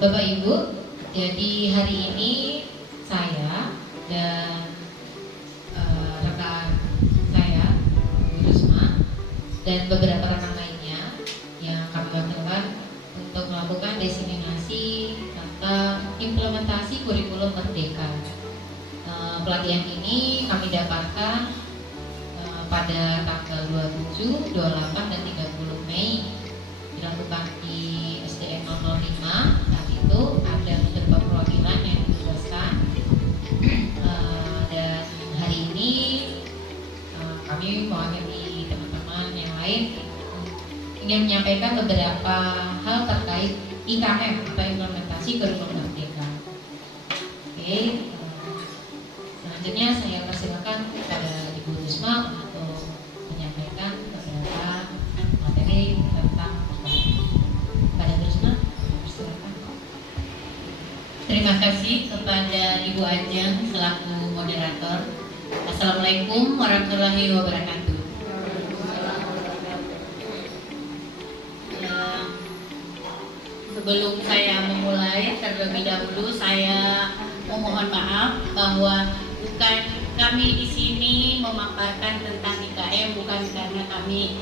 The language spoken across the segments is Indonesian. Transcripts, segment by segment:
Bapak Ibu, jadi hari ini saya dan rekan saya, Bu Risma, dan beberapa rekan lainnya yang kami wakilkan untuk melakukan diseminasi tentang implementasi kurikulum Merdeka. Pelatihan ini kami dapatkan pada tanggal 27, 28, dan 30 Mei dilakukan di SDN 005. Saat itu ada beberapa perwakilan yang ditugaskan, dan hari ini kami mewakili teman-teman yang lain ingin menyampaikan beberapa hal terkait IKM atau implementasi kurikulum Merdeka. Oke, selanjutnya saya persilakan kepada Ibu Risma untuk menyampaikan beberapa materi tentang pada Bu Risma. Persilakan. Terima kasih kepada Ibu Ajeng selaku moderator. Assalamualaikum warahmatullahi wabarakatuh. Sebelum saya memulai, terlebih dahulu saya memohon maaf bahwa bukan kami di sini memaparkan tentang IKM bukan karena kami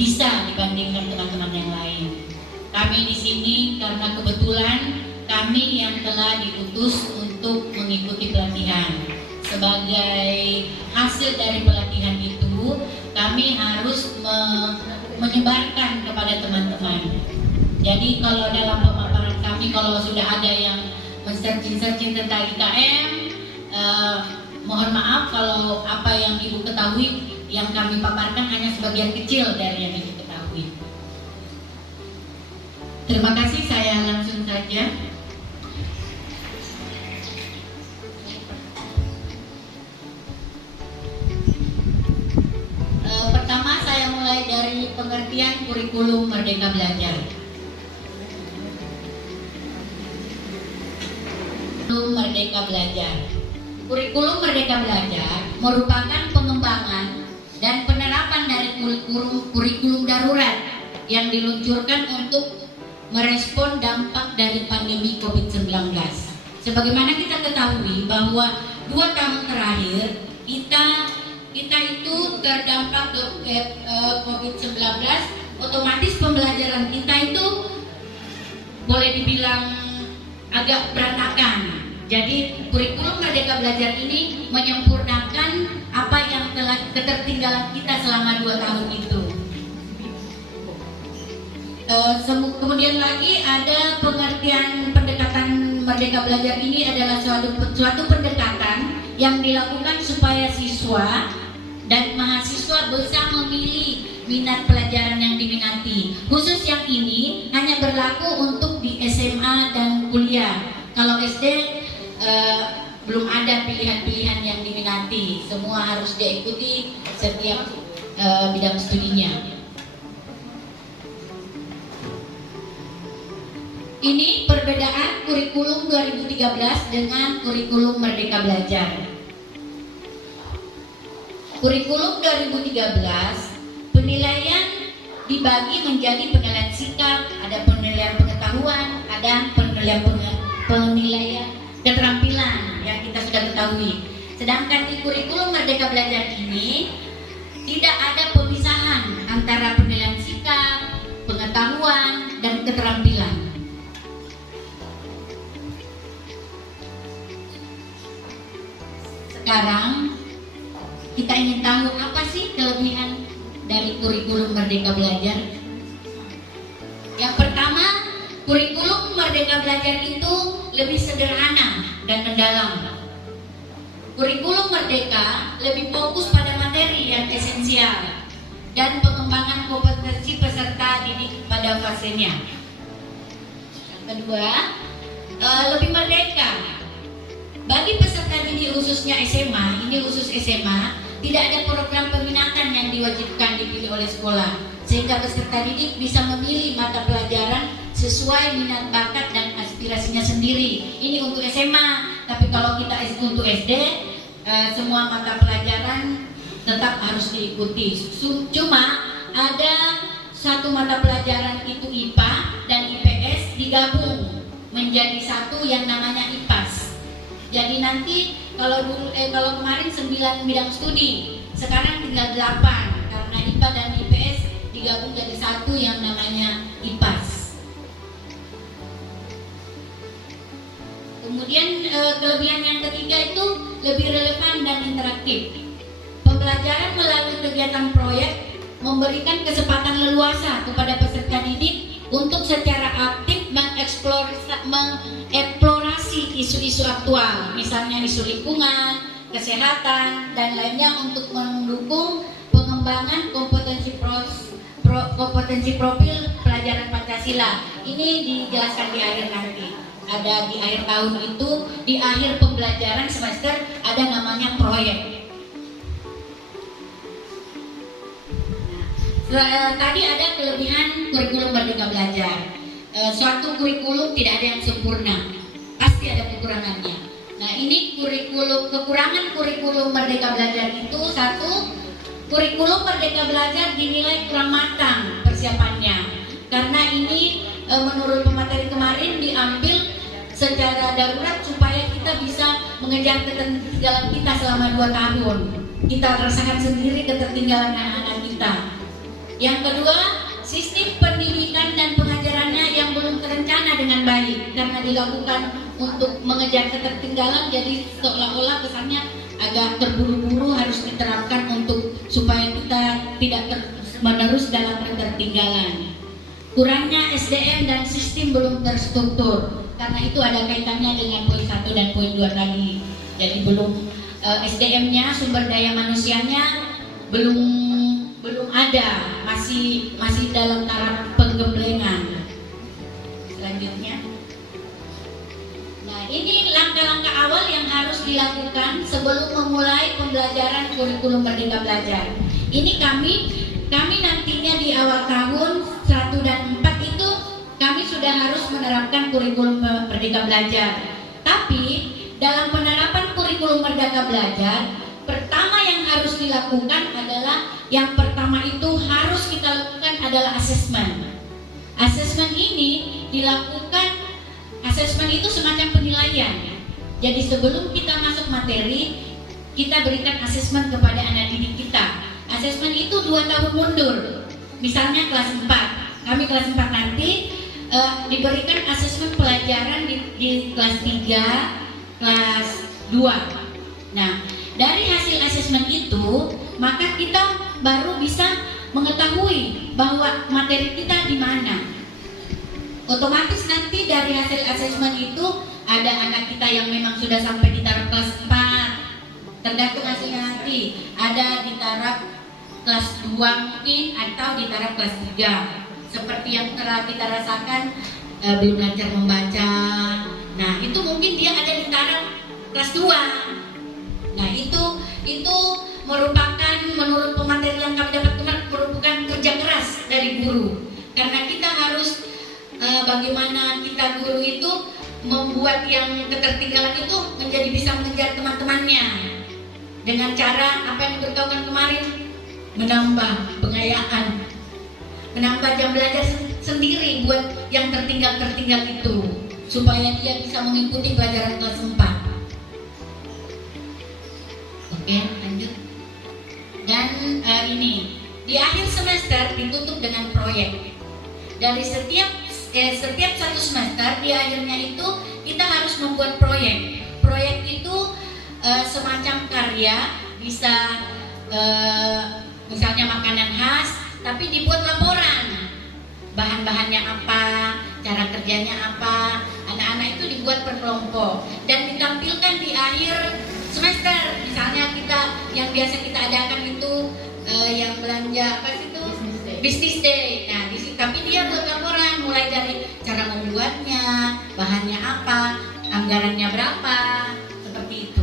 bisa dibandingkan teman-teman yang lain. Kami di sini karena kebetulan kami yang telah diutus untuk mengikuti pelatihan. Sebagai hasil dari pelatihan itu, kami harus menyebarkan kepada teman-teman. Jadi kalau dalam pemaparan kami, kalau sudah ada yang men-searching tentang IKM, mohon maaf kalau apa yang Ibu ketahui yang kami paparkan hanya sebagian kecil dari yang Ibu ketahui. Terima kasih, saya langsung saja. Pertama saya mulai dari pengertian kurikulum Merdeka Belajar. Merdeka Belajar. Kurikulum Merdeka Belajar merupakan pengembangan dan penerapan dari kurikulum darurat yang diluncurkan untuk merespon dampak dari pandemi COVID-19. Sebagaimana kita ketahui bahwa 2 tahun terakhir kita itu terdampak COVID-19, otomatis pembelajaran kita itu boleh dibilang agak berantakan. Jadi kurikulum Merdeka Belajar ini menyempurnakan apa yang telah ketertinggalan kita selama 2 tahun itu. Kemudian lagi ada pengertian pendekatan Merdeka Belajar ini adalah suatu pendekatan yang dilakukan supaya siswa dan mahasiswa bisa memilih minat pelajaran yang diminati. Khusus yang ini hanya berlaku untuk di SMA dan kuliah. Kalau SD belum ada pilihan-pilihan yang diminati. Semua harus diikuti setiap bidang studinya. Ini perbedaan kurikulum 2013 dengan kurikulum Merdeka Belajar. Kurikulum 2013 penilaian dibagi menjadi penilaian sikap, ada penilaian pengetahuan, ada penilaian keterampilan yang kita sudah ketahui. Sedangkan di kurikulum Merdeka Belajar ini tidak ada pemisahan antara penilaian sikap, pengetahuan, dan keterampilan. Sekarang kita ingin tahu apa sih kelebihan dari kurikulum Merdeka Belajar. Yang pertama, kurikulum Merdeka Belajar itu lebih sederhana dan mendalam. Kurikulum Merdeka lebih fokus pada materi yang esensial dan pengembangan kompetensi peserta didik pada fasenya. Yang kedua, lebih merdeka. Bagi peserta didik khususnya SMA, ini khusus SMA, tidak ada program peminatan yang diwajibkan dipilih oleh sekolah, sehingga peserta didik bisa memilih mata pelajaran sesuai minat bakat dan aspirasinya sendiri. Ini untuk SMA, tapi kalau kita untuk SD, semua mata pelajaran tetap harus diikuti. Cuma ada satu mata pelajaran itu IPA dan IPS digabung menjadi satu yang namanya IPAS. Jadi nanti kalau kemarin 9 bidang studi, sekarang tinggal 8 karena IPA dan IPS digabung jadi satu yang namanya IPAS. Kemudian kelebihan yang ketiga itu lebih relevan dan interaktif. Pembelajaran melalui kegiatan proyek memberikan kesempatan leluasa kepada peserta didik untuk secara aktif mengeksplorasi isu-isu aktual, misalnya isu lingkungan, kesehatan, dan lainnya untuk mendukung pengembangan kompetensi profil pelajaran Pancasila. Ini dijelaskan di akhir nanti. Ada di akhir tahun itu, di akhir pembelajaran semester ada namanya proyek. Tadi ada kelebihan kurikulum Merdeka Belajar. Suatu kurikulum tidak ada yang sempurna, pasti ada kekurangannya. Nah, ini kekurangan kurikulum Merdeka Belajar itu satu, kurikulum Merdeka Belajar dinilai kurang matang persiapannya, karena ini menurut pemateri kemarin diambil secara darurat supaya kita bisa mengejar ketertinggalan kita selama 2 tahun. Kita rasakan sendiri ketertinggalan anak-anak kita. Yang kedua, sistem pendidikan dan pengajarannya yang belum terencana dengan baik karena dilakukan untuk mengejar ketertinggalan, jadi seolah-olah kesannya agak terburu-buru harus diterapkan untuk supaya kita tidak terus-menerus dalam ketertinggalan. Kurangnya SDM dan sistem belum terstruktur, karena itu ada kaitannya dengan poin 1 dan poin 2 tadi. Jadi belum SDM-nya, sumber daya manusianya belum ada, masih dalam taraf penggemblengan. Selanjutnya, nah ini langkah-langkah awal yang harus dilakukan sebelum memulai pembelajaran kurikulum Merdeka Belajar. Ini kami nantinya di awal tahun 1 dan 4 itu kami sudah harus menerapkan kurikulum Merdeka Belajar. Tapi dalam penerapan kurikulum Merdeka Belajar, pertama yang harus dilakukan adalah yang pertama itu harus kita lakukan adalah asesmen. Asesmen ini dilakukan, asesmen itu semacam penilaian. Jadi sebelum kita masuk materi, kita berikan asesmen kepada anak didik kita. Asesmen itu 2 tahun mundur. Misalnya kelas 4, kami kelas 4 nanti diberikan asesmen pelajaran di kelas 3, kelas 2. Nah, dari hasil asesmen itu, maka kita baru bisa mengetahui bahwa materi kita di mana. Otomatis nanti dari hasil asesmen itu ada anak kita yang memang sudah sampai di taraf kelas 4, tergantung hasilnya nanti. Ada di taraf kelas 2 mungkin, atau di taraf kelas 3. Seperti yang telah kita rasakan, belum lancar membaca. Nah, itu mungkin dia ada di taraf kelas 2. Nah, itu merupakan, menurut pemateri yang kami dapat kemarin, merupakan kerja keras dari guru. Karena kita harus bagaimana kita guru itu membuat yang ketertinggalan itu menjadi bisa mengejar teman-temannya dengan cara apa yang diberitahukan kemarin, menambah pengayaan, menambah jam belajar sendiri buat yang tertinggal itu supaya dia bisa mengikuti pelajaran kelas 4. Oke, lanjut. Dan ini di akhir semester ditutup dengan proyek. Dari setiap satu semester di akhirnya itu kita harus membuat proyek. Proyek itu semacam karya, bisa misalnya makanan khas, tapi dibuat laporan. Bahan-bahannya apa, cara kerjanya apa. Anak-anak itu dibuat per kelompok dan ditampilkan di akhir semester. Misalnya kita yang biasa kita adakan itu yang belanja apa sih itu? Business Day. Nah, tapi dia buat laporan mulai dari cara membuatnya, bahannya apa, anggarannya berapa, seperti itu.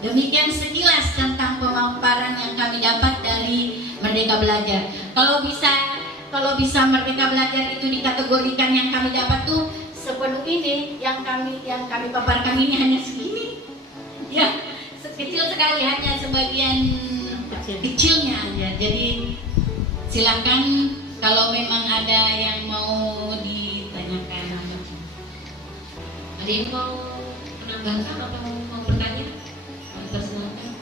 Demikian sekilas tentang pemaparan yang kami dapat dari Merdeka Belajar. Kalau bisa Merdeka Belajar itu dikategorikan yang kami dapat tuh sepenuh ini, yang kami paparkan ini hanya segini. Ya, kecil sekali, hanya sebagian kecilnya aja. Jadi silakan kalau memang ada yang mau ditanyakan. Ada yang mau menambahkan atau mau bertanya? Persilakan.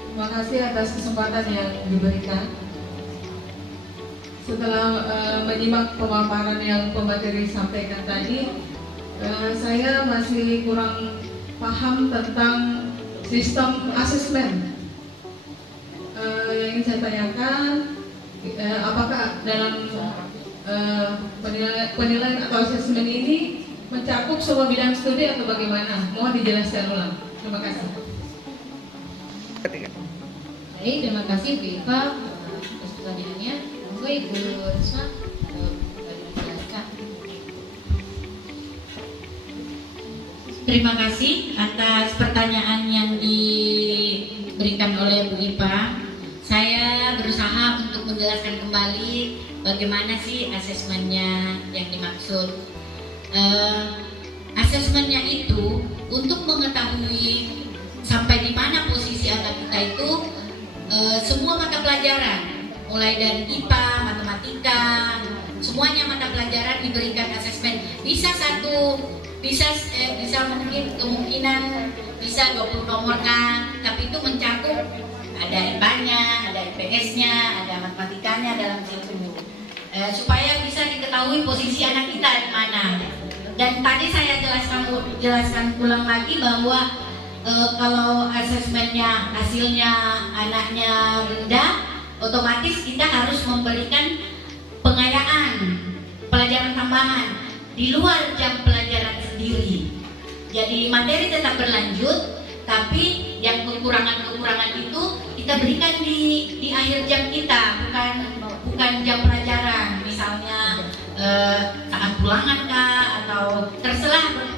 Terima kasih atas kesempatan yang diberikan. Setelah menyimak pemaparan yang pemateri sampaikan tadi, saya masih kurang paham tentang sistem asesmen. Yang ingin saya tanyakan, apakah dalam penilaian atau asesmen ini mencakup semua bidang studi atau bagaimana? Mohon dijelaskan ulang. Terima kasih. Baik, terima kasih Bu Iva atas pertanyaannya. Monggo Ibu Risma menjelaskan. Terima kasih atas pertanyaan yang diberikan oleh Bu Ipa. Saya berusaha untuk menjelaskan kembali bagaimana sih asesmennya yang dimaksud. Asesmennya itu untuk mengetahui sampai di mana posisi anak kita itu, semua mata pelajaran, mulai dari IPA, matematika, semuanya mata pelajaran diberikan asesmen. Bisa mungkin kemungkinan bisa 20 nomor kan, tapi itu mencakup ada IPA-nya, ada IPS-nya, ada matematikanya dalam situ, supaya bisa diketahui posisi anak kita di mana. Dan tadi saya jelaskan ulang lagi bahwa kalau asesmennya hasilnya anaknya rendah, otomatis kita harus memberikan pengayaan, pelajaran tambahan di luar jam pelajaran sendiri. Jadi materi tetap berlanjut, tapi yang kekurangan-kekurangan itu kita berikan di akhir jam kita, bukan jam pelajaran. Misalnya saat pulangan kah, atau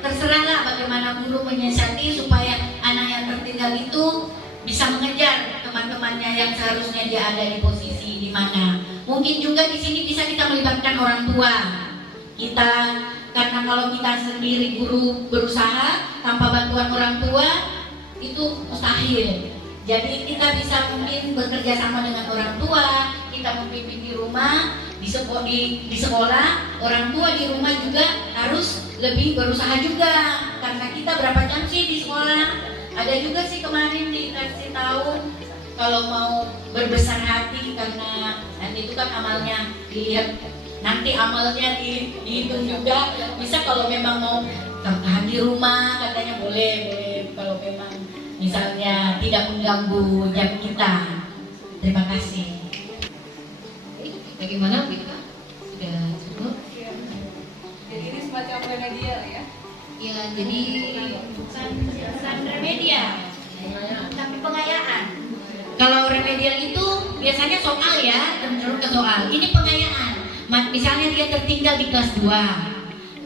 terserahlah bagaimana guru menyiasati supaya anak yang tertinggal itu bisa mengejar teman-temannya yang seharusnya dia ada di posisi di mana. Mungkin juga di sini bisa kita melibatkan orang tua kita, karena kalau kita sendiri guru berusaha tanpa bantuan orang tua itu mustahil. Jadi kita bisa mungkin bekerja sama dengan orang tua, kita membimbing di rumah, di sekolah, orang tua di rumah juga harus lebih berusaha juga, karena kita berapa jam sih di sekolah. Ada juga sih kemarin dikasih tahu kalau mau berbesar hati, karena itu kan amalnya dilihat, nanti amalnya dihitung juga. Bisa kalau memang mau tahan di rumah katanya boleh kalau memang misalnya tidak mengganggu jam kita. Terima kasih. Bagaimana Bu Iva? Sudah cukup? Jadi ini semacam remedial ya? Ya, jadi Bukan remedial, tapi pengayaan. Kalau remedial itu biasanya soal ya, cenderung ke soal. Ini pengayaan. Misalnya dia tertinggal di kelas 2.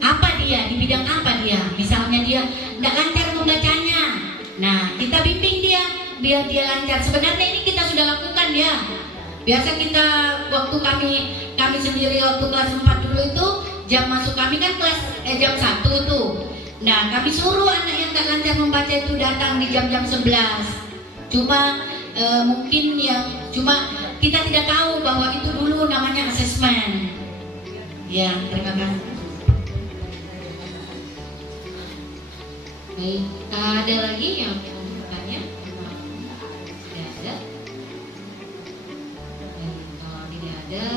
Apa dia? Di bidang apa dia? Misalnya dia tidak lancar membacanya. Nah, kita bimbing dia biar dia lancar. Sebenarnya ini kita sudah lakukan ya. Biasa kita waktu kami sendiri waktu kelas 4 dulu itu jam masuk kami kan jam 1 tuh. Nah, kami suruh anak yang tak lancar membaca itu datang di jam-jam 11. Cuma mungkin cuma kita tidak tahu bahwa itu dulu namanya asesmen. Ya, terima kasih. baik, ada lagi yang mau bertanya? Tidak ada. Baik, kalau tidak ada,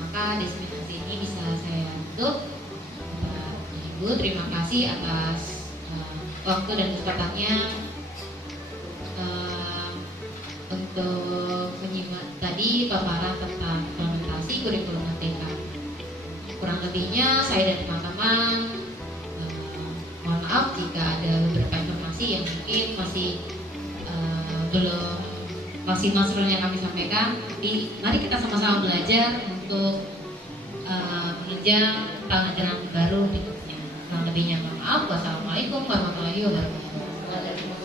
maka diseminasi ini bisa saya tutup. Ibu, terima kasih atas waktu dan kesempatannya untuk menyimak tadi paparan tentang implementasi kurikulum merdeka. Kurang lebihnya saya dan teman-teman mohon maaf jika ada beberapa informasi yang mungkin belum maksimal seperti yang kami sampaikan. Jadi mari kita sama-sama belajar untuk mengejar tahun ajaran baru berikutnya. Kurang lebihnya mohon maaf. Wassalamualaikum warahmatullahi wabarakatuh.